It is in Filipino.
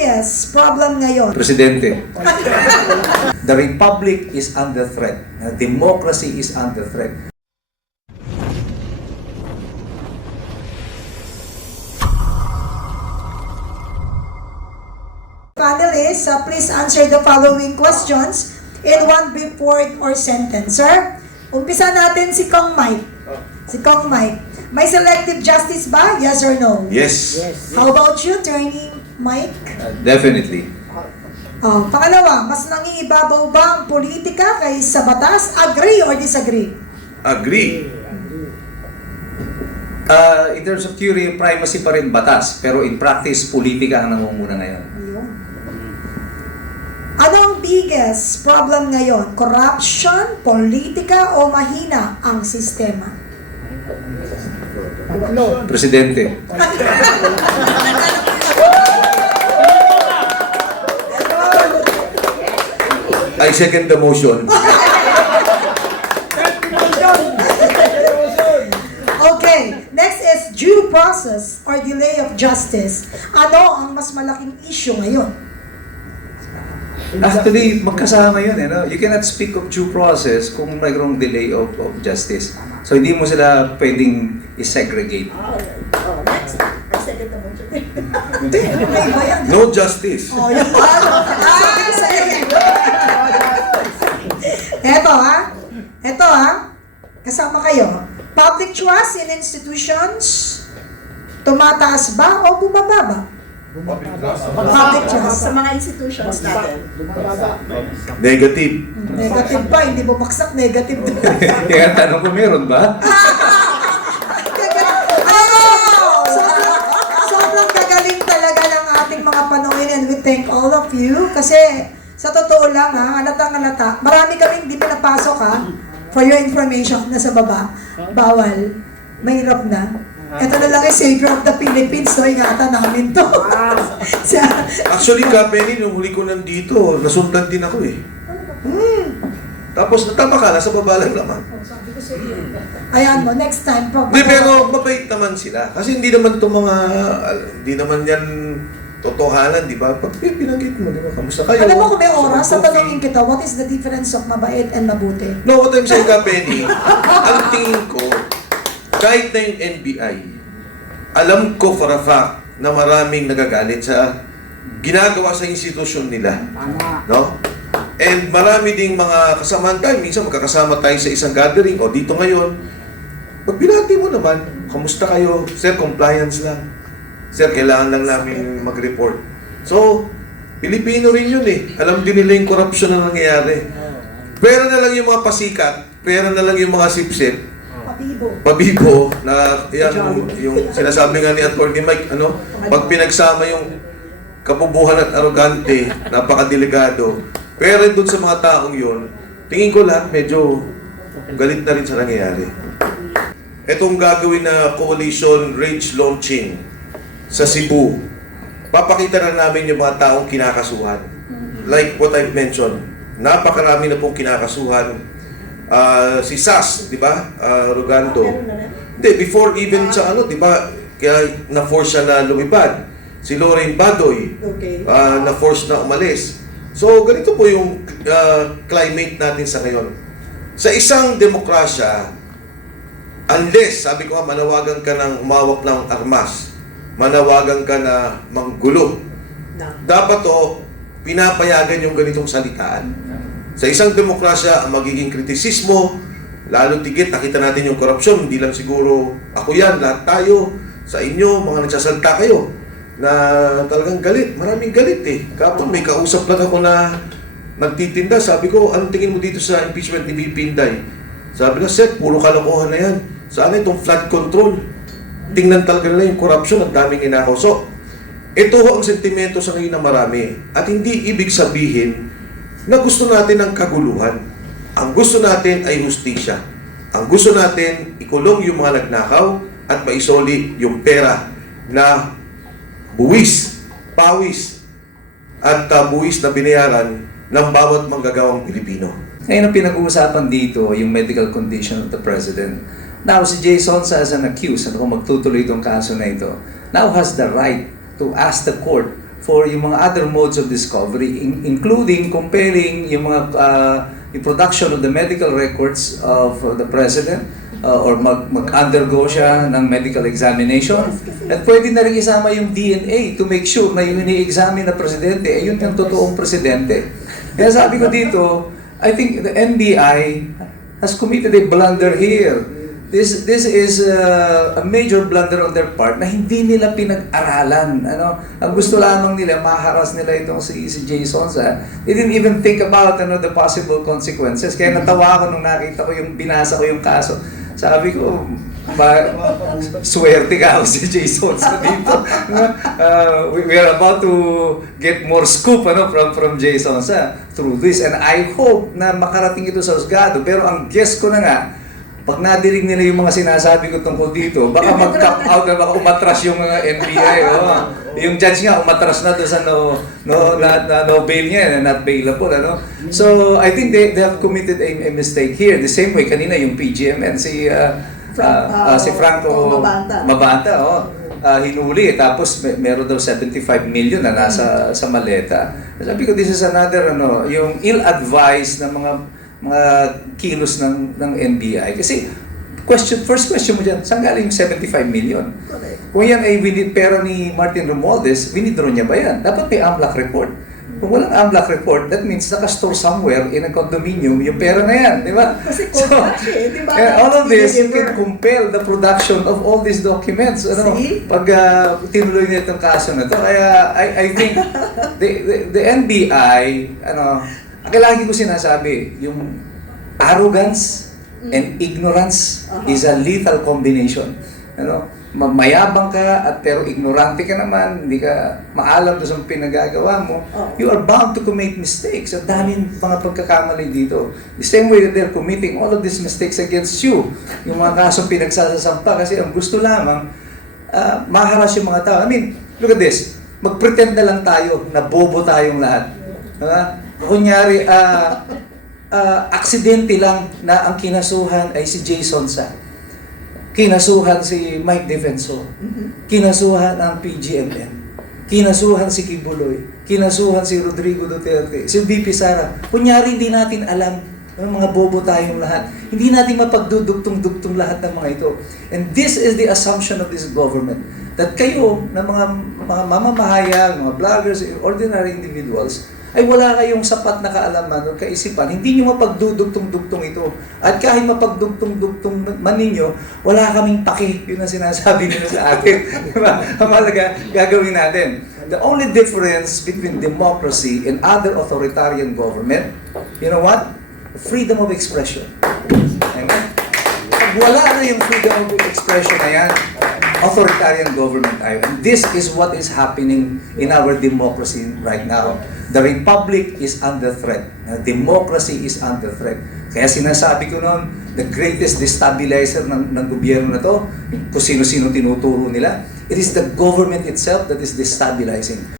biggest problem ngayon? Presidente, the republic is under threat. Democracy is under threat. Panelists, please answer the following questions in one brief word or sentence. Sir, umpisa natin si Kong Mike. Si Kong Mike. May selective justice ba? Yes or no? Yes, How about you, Attorney Mike? definitely. Pangalawa, mas nangingibabaw ba ang politika kaysa batas? Agree or disagree? Agree. In terms of theory, primacy pa rin batas. Pero in practice, politika ang nangunguna ngayon. Ayun. Ano ang biggest problem ngayon? Corruption, politika, o mahina ang sistema? Presidente, I second the motion. Okay, next is due process or delay of justice. Ano ang mas malaking issue ngayon? Actually, magkasama yun. No? You cannot speak of due process kung mayroong delay of justice. So, hindi mo sila pwedeng i-segregate. Next, I second the motion. Hindi, may iba yan. No justice. Oh, yung sige. Eto ha. Kasama kayo. Public trust in institutions, tumataas ba o bumaba ba? Public trust. Sa mga institutions natin. Negative. Negative pa, hindi bumagsak, negative din. Kaya tanong ko, meron ba? Sobrang gagaling talaga ng ating mga Panoy, and we thank all of you kasi sa totoo lang halata, marami kaming hindi pinapasok for your information na sa baba, bawal, mahirap na. Ito na lang yung savior of the Philippines, so ingatan namin to. Actually, Kapeni, nung huli ko nandito, nasundan din ako eh. Tapos natama ka, nasa baba lang naman. Ayan mo, next time. Hindi, pero mabait naman sila. Kasi hindi naman hindi naman yan totohanan, di ba? Pag pinanggit mo, di ba? Kamusta kayo? Alam mo kung may oras, Sa sa tanongin kita, what is the difference of mabait and mabuti? No, what I'm saying, Kapeni, ang tingin ko, kahit na yung NBI, alam ko for a fact na maraming nagagalit sa ginagawa sa institusyon nila. No? And marami ding mga kasamahan tayo. Minsan magkakasama tayo sa isang gathering o dito ngayon. Pag binati mo naman, kamusta kayo? Sir, compliance lang. Sir, kailangan lang namin mag-report. So, Pilipino rin yun eh. Alam din nila yung corruption na nangyayari. Pera na lang yung mga pasikat, pera na lang yung mga sipsip, pabibo na yan, yung sinasabi nga ni Atty. Mike, pag pinagsama yung kapubuhan at arogante, napakadelikado. Pero dun sa mga taong yun, tingin ko lahat medyo galit na rin sa nangyayari. Itong gagawin na coalition rage launching sa Cebu, papakita na namin yung mga taong kinakasuhan. Like what I've mentioned, napakarami na pong kinakasuhan. Si Sas, di ba? Ruganto. Hindi, before even sa di ba? Kaya na-force siya na lumipad. Si Lorraine Badoy, na-force na umalis. So, ganito po yung climate natin sa ngayon. Sa isang demokrasya, unless, sabi ko nga, manawagan ka ng umawak ng armas, manawagan ka na manggulo, dapat pinapayagan yung ganitong salitaan. Sa isang demokrasya, ang magiging kritisismo, lalo tigit, nakita natin yung korupsyon, hindi lang siguro ako yan, lahat tayo, sa inyo, mga nagsasalta kayo, na talagang galit, maraming galit eh. Kapag may kausap lang ako na nagtitinda, sabi ko, anong tingin mo dito sa impeachment ni VP Inday? Sabi na, Seth, puro kalokohan na yan. Saan itong flood control? Tingnan talaga nila yung korupsyon, ang daming inakaw. So, ito ang sentimento sa ngayon na marami. At hindi ibig sabihin na gusto natin ng kaguluhan. Ang gusto natin ay hustisya. Ang gusto natin, ikulong yung mga nagnakaw at maisoli yung pera na buwis, pawis, at buwis na binayaran ng bawat manggagawang Pilipino. Ngayon ang pinag-uusapan dito, yung medical condition of the President. Now, si Jason as an accused, kung magtutuloy itong kaso na ito, now has the right to ask the court for yung mga other modes of discovery, including compelling yung mga yung production of the medical records of the president, or mag-undergo siya ng medical examination. At pwede na rin isama yung DNA to make sure na yung ini-examine na presidente ay yun yung totoong presidente. Kaya sabi ko dito, I think the NBI has committed a blunder here. This is a major blunder on their part na hindi nila pinag-aralan. Ang gusto lamang nila, maharas nila itong si Jason. They didn't even think about the possible consequences. Kaya natawa ako nung nakita ko binasa ko yung kaso. Sabi ko, swerte ka ako si Jason dito. We are about to get more scoop from Jason through this. And I hope na makarating ito sa husgado. Pero ang guess ko na nga, pag nadinig nila yung mga sinasabi ko tungkol dito, baka mag-cap out na baka umatras yung mga NBI. Yung judge nga, umatras na doon sa no bail niya, not bailable. So, I think they have committed a mistake here. The same way, kanina yung PGMN, si Franco Mabanta. Hinuli, tapos meron daw 75 million na nasa sa maleta. Sabi ko, this is another, yung ill-advised na mga kilos ng NBI. Kasi, first question mo dyan, saan galing yung 75 million? Kung yan ay pera ni Martin Romualdez, withdraw niya ba yan? Dapat may AMLAC report. Kung walang AMLAC report, that means nakastore somewhere in a condominium yung pera na yan, di ba? Kasi contract di ba? All of this, you can compel the production of all these documents. Pag tinuloy niya itong kaso na to. Kaya, I think, the NBI, lagi ko sinasabi, yung arrogance and ignorance is a lethal combination. Mayabang ka at pero ignorante ka naman, hindi ka maalam doon sa pinagagawa mo, you are bound to commit mistakes. At daming mga pagkakamali dito. The same way that they're committing all of these mistakes against you. Yung mga kasong pinagsasasampa kasi ang gusto lamang, maharas yung mga tao. I mean, look at this. Mag-pretend na lang tayo na bobo tayong lahat. Kunyari, aksidente lang na ang kinasuhan ay si Jason Sa. Kinasuhan si Mike Defensor. Kinasuhan ang PGMN. Kinasuhan si Kibuloy. Kinasuhan si Rodrigo Duterte. Si VP Sara. Kunyari, hindi natin alam. Mga bobo tayong lahat. Hindi natin mapagdudugtong-dugtong lahat ng mga ito. And this is the assumption of this government. That kayo, na mga mamamahayag, mga vloggers, ordinary individuals, ay wala kayong sapat na kaalaman o kaisipan, hindi nyo mapagdudugtong-dugtong ito. At kahit mapagdugtong-dugtong man ninyo, wala kaming paki. Yun ang sinasabi nila sa atin. Diba? Ang malaga, gagawin natin. The only difference between democracy and other authoritarian government, you know what? Freedom of expression. Amen? Pag wala na yung freedom of expression na yan, authoritarian government tayo. And this is what is happening in our democracy right now. The republic is under threat. Democracy is under threat. Kaya sinasabi ko noon, the greatest destabilizer ng gobyerno na to, kung sino-sino tinuturo nila, it is the government itself that is destabilizing.